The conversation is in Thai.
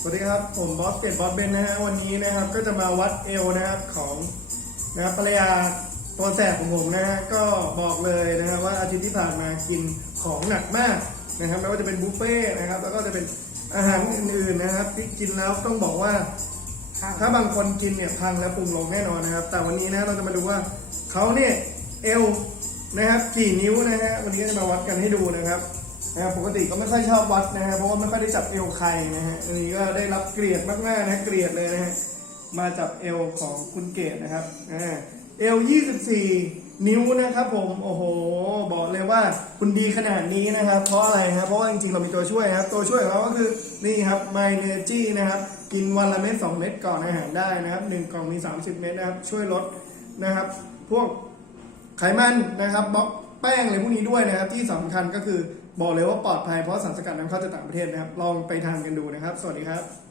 สวัสดีครับ ผมบอสเกตบอสเบนนะฮะวันนี้นะครับก็จะมาวัดเอวนะครับของนะครับภรรยาตัวแสบของผมนะฮะก็บอกเลยนะครับว่าอาทิตย์ที่ผ่านมากินของหนักมากนะครับไม่ว่าจะเป็นบุฟเฟ่ต์นะครับ แล้วก็จะเป็นอาหารอื่นๆนะครับ ที่กินแล้วต้องบอกว่า ถ้าบางคนกินเนี่ยพังและปรุงลงแน่นอนนะครับ แต่วันนี้นะเราจะมาดูว่าเขาเนี่ยเอวนะครับกี่นิ้วนะฮะวันนี้จะมาวัดกันให้ดูนะครับ นะครับปกติก็ไม่ค่อยชอบวัดนะฮะเพราะว่าไม่ค่อยได้จับเอวใครนะฮะวันนี้ก็ได้รับเกลียดมากๆนะเกลียดเลยนะฮะมาจับเอวของคุณเกดนะครับอ่าเอว24 นิ้วนะครับผมโอ้โห บอกเลยว่าคุณดีขนาดนี้นะครับ เพราะอะไรครับเพราะว่าจริงๆเรามีตัวช่วยครับ ตัวช่วยของเราก็คือนี่ครับ My Energy นะครับ กินวันละเม็ด2เม็ดก่อนอาหารได้นะครับหนึ่งกล่องมี 30 เม็ดนะครับ ช่วยลดนะครับ พวกไขมันนะครับบล็อก แป้งอะไรพวกนี้ด้วยนะครับ ที่สำคัญก็คือบอกเลยว่าปลอดภัยเพราะสารสกัดนำเข้าจากต่างประเทศนะครับ ลองไปทานกันดูนะครับ สวัสดีครับ